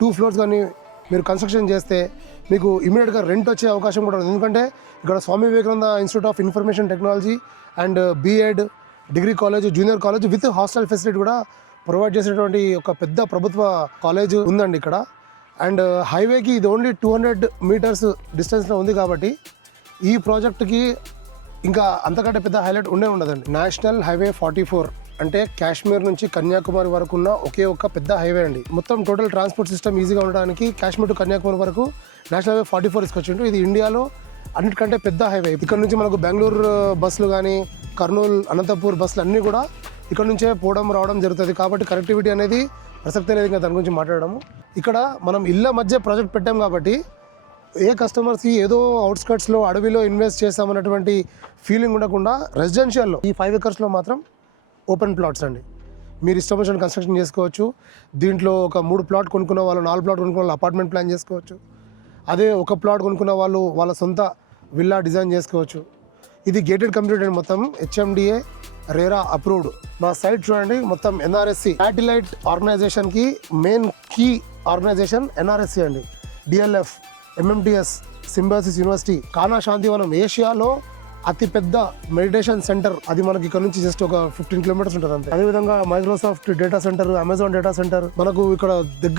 2 floors కానీ మీరు construction చేస్తే మీకు ఇమీడియట్గా రెంట్ వచ్చే అవకాశం కూడా ఉంది. ఎందుకంటే ఇక్కడ Swami Vivekananda institute of information technology and BEd degree college, junior college with hostel facility కూడా ప్రొవైడ్ చేసేటువంటి ఒక పెద్ద ప్రభుత్వ కాలేజ్ ఉందండి ఇక్కడ. అండ్ హైవేకి ఇది ఓన్లీ 200 మీటర్స్ డిస్టెన్స్లో ఉంది కాబట్టి ఈ ప్రాజెక్ట్కి ఇంకా అంతకంటే పెద్ద హైలైట్ ఉండదండి. నేషనల్ హైవే 44 అంటే కాశ్మీర్ నుంచి కన్యాకుమారి వరకు ఉన్న ఒకే ఒక్క పెద్ద హైవే అండి. మొత్తం టోటల్ ట్రాన్స్పోర్ట్ సిస్టమ్ ఈజీగా ఉండడానికి కాశ్మీర్ టు కన్యాకుమారి వరకు నేషనల్ హైవే 44 తీసుకొచ్చిండు. ఇది ఇండియాలో అన్నిటికంటే పెద్ద హైవే. ఇక్కడ నుంచి మనకు బెంగళూరు బస్సులు కానీ, కర్నూలు, అనంతపూర్ బస్సులు అన్నీ కూడా ఇక్కడ నుంచే పోవడం రావడం జరుగుతుంది. కాబట్టి కనెక్టివిటీ అనేది ప్రసక్తే లేదు ఇంకా దాని గురించి మాట్లాడము. ఇక్కడ మనం ఇళ్ళ మధ్య ప్రాజెక్ట్ పెట్టాం కాబట్టి ఏ కస్టమర్స్కి ఏదో అవుట్స్కట్స్లో అడవిలో ఇన్వెస్ట్ చేస్తామన్నటువంటి ఫీలింగ్ ఉండకుండా రెసిడెన్షియల్లో ఈ 5 acresలో మాత్రం ఓపెన్ ప్లాట్స్ అండి. మీరు ఇష్టం వచ్చిన కన్స్ట్రక్షన్ చేసుకోవచ్చు. దీంట్లో ఒక 3 ప్లాట్ కొనుక్కున్న వాళ్ళు, 4 ప్లాట్ కొనుక్కున్న వాళ్ళు అపార్ట్మెంట్ ప్లాన్ చేసుకోవచ్చు. అదే ఒక ప్లాట్ కొనుక్కున్న వాళ్ళు వాళ్ళ సొంత విల్లా డిజైన్ చేసుకోవచ్చు. ఇది గేటెడ్ కమ్యూనిటీ అండి, మొత్తం హెచ్ఎండిఏ రేరా అప్రూవ్డ్. మా సైట్ చూడండి, మొత్తం ఎన్ఆర్ఎస్సి శాటిలైట్ ఆర్గనైజేషన్కి మెయిన్ కీ ఆర్గనైజేషన్ ఎన్ఆర్ఎస్సి అండి. DLF, MMTS, Symbiosis university, Kanha Shantivanam ఏషియాలో అతిపెద్ద మెడిటేషన్ సెంటర్. అది మనకి ఇక్కడ నుంచి జస్ట్ ఒక 15 కిలోమీటర్స్ ఉంటుంది అంతే. అదేవిధంగా Microsoft data centre, Amazon data centre మనకు ఇక్కడ దగ్గర